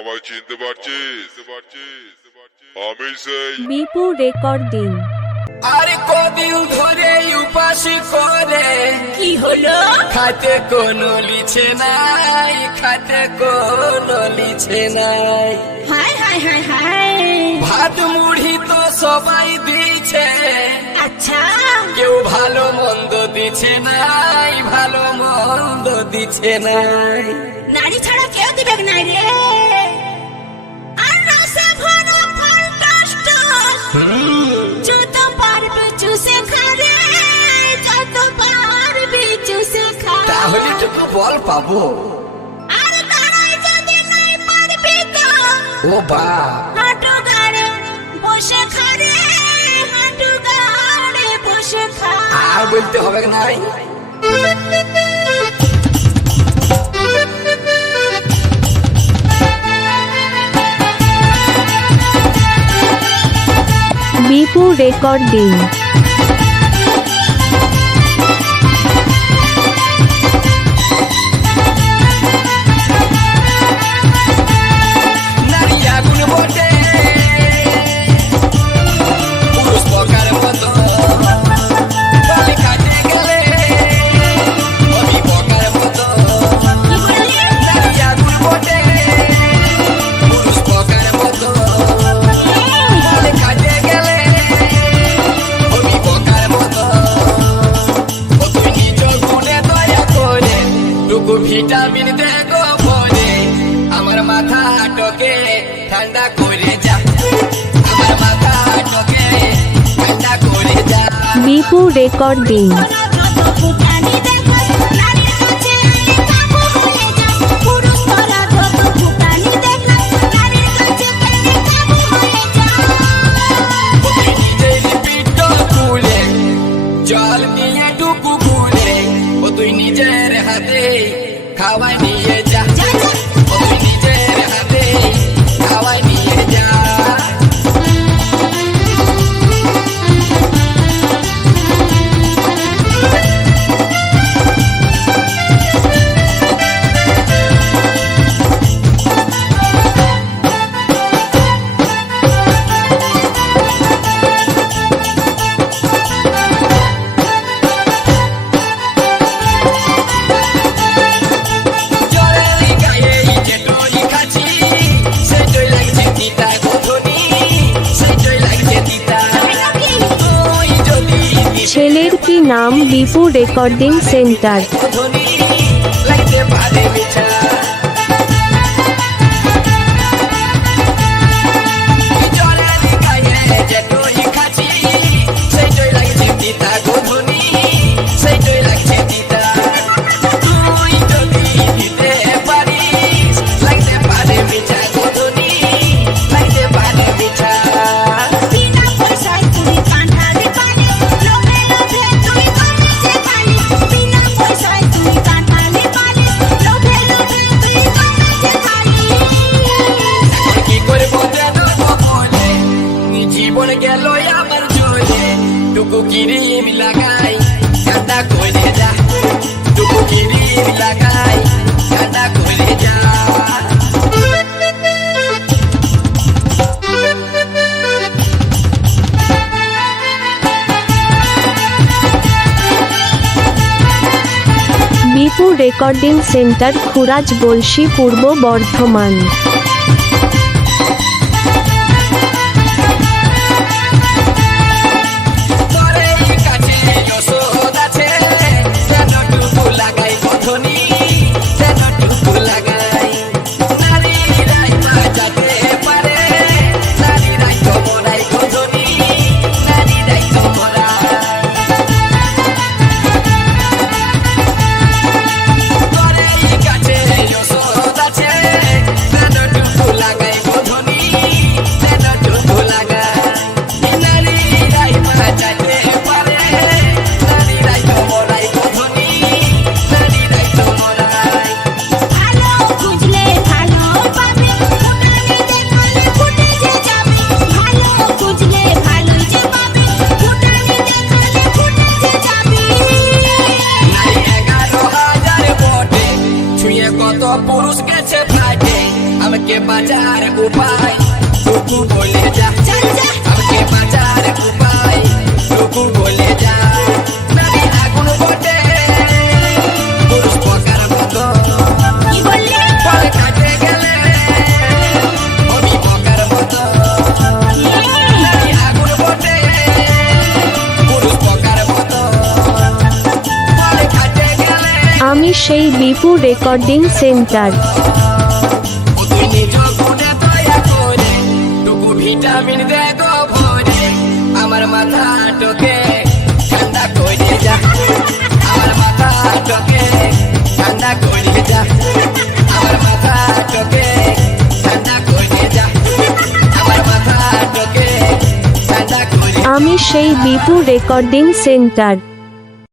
আমায় চিনতে পারছিস? আমি সেই বিপু রেকর্ডিং। আরে কদিন ধরে উপাস করে কি হলো? খাতে কোনো লিছে নাই, খাতে কোনো লিছে নাই। হায় হায় হায় হায়, ভাত মুড়ি তো সবাই দিচ্ছে, আচ্ছা কেউ ভালো মন্দ দিচ্ছে নাই, ভালো মন্দ দিচ্ছে নাই। নারী ছাড়া কেউ দিবে না রে। আর রসে ভরা ফলটস্ট, যত পারবে চুষে খা রে, যত পারবে চুষে খা। তাহলে তো বল পাবো। আর তারাই যদি নাই পারবি তো ও বা হাঁটু গাড়ে বসে খা রে, হাঁটু গাড়ে বসে খা। আর বলতে হবে নাই। বিপু রেকর্ডিং। নারী আগুন বটে, পুরুষ প্রকার মতো বলে কাটে গেলে আমি প্রকার মতো। কি বললি? নারী আগুন বটে, পুরুষ প্রকার মতো বলে কাটে গেলে আমি প্রকার মতো। ও তুই নিজ গুণে দয়া করে টুকু ভিটামিন দে গো ভরে, আমার মাথা টকে ঠান্ডা করে যা, আমার মাথা টকে ঠান্ডা করে যা। বিপু রেকর্ডিং। নিজের পিঠ খুলে জল নিয়ে টুকু খুলে, ও তুই নিজের হাতে খাওয়াই নিয়ে যা, ও তুই নিজের হাতে খাওয়াই নিয়ে যা। জলের গায়ে যেটুই খাচ্ছি সেটাই লাগছে তিতা গোধনী, সেটাই লাগছে তিতা। তুই যদি ছেলের কি নাম? Bipu recording centre. গোধনী লাগতে পারে মিঠা। জলের গায়ে যেটুই খাচ্ছি সেটাই লাগছে তিতা গোধনী, সেটাই লাগছে তিতা। তুই যদি দিতে পারিস লাগতে পারে মিঠা গোধনী, লাগতে পারে মিঠা। বিনা পয়সায় তুই কাঁঠালি পানি, লোভে লোভে তুই কলেজে খালি। বিনা পয়সায় তুই কাঁঠালি পানি, লোভে লোভে তুই কলেজে খালি। কি করে বোঝা দেবো বলে, জীবন গেল আমার জলে। টুকু কিরিম লাগাই কাঁদা করে যা, টুকু কিরিম লাগাই কাঁদা করে যা। বিপু রেকর্ডিং সেন্টার, খুরাজ বলশি, পূর্ব বর্ধমান। তোরে কাছে যশোদ আছে, যেন টুকু লাগাই গোধনী, যেন টুকু লাগাই। নারীরাই বাজাতে পারে, নারীরাই তোমরাই গোধনী, নারীরাই তোমরাই। তোরে কাছে যশোদ আছে, যেন টুকু বাজার উপায় টুকু বলে যা चल जा আমাকে বাজার উপায় টুকু বলে যা নারী আগুন বটে পুরুষ পকার মতো की बोले পরে কাটে গেলে আমি পকার মতো নারী আগুন বটে পুরুষ পকার মতো পরে কাটে গেলে আমি সেই বিপু রেকর্ডিং সেন্টার। তুই নিজ গুণে দয়া করে টুকু ভিটামিন দে গো ভরে আমার মাথা টোকে ঠান্ডা করে যা আমার মাথা টোকে ঠান্ডা করে যা আমার মাথা টোকে ঠান্ডা করে যা আমার মাথা টোকে ঠান্ডা করে আমি সেই বিপু রেকর্ডিং সেন্টার।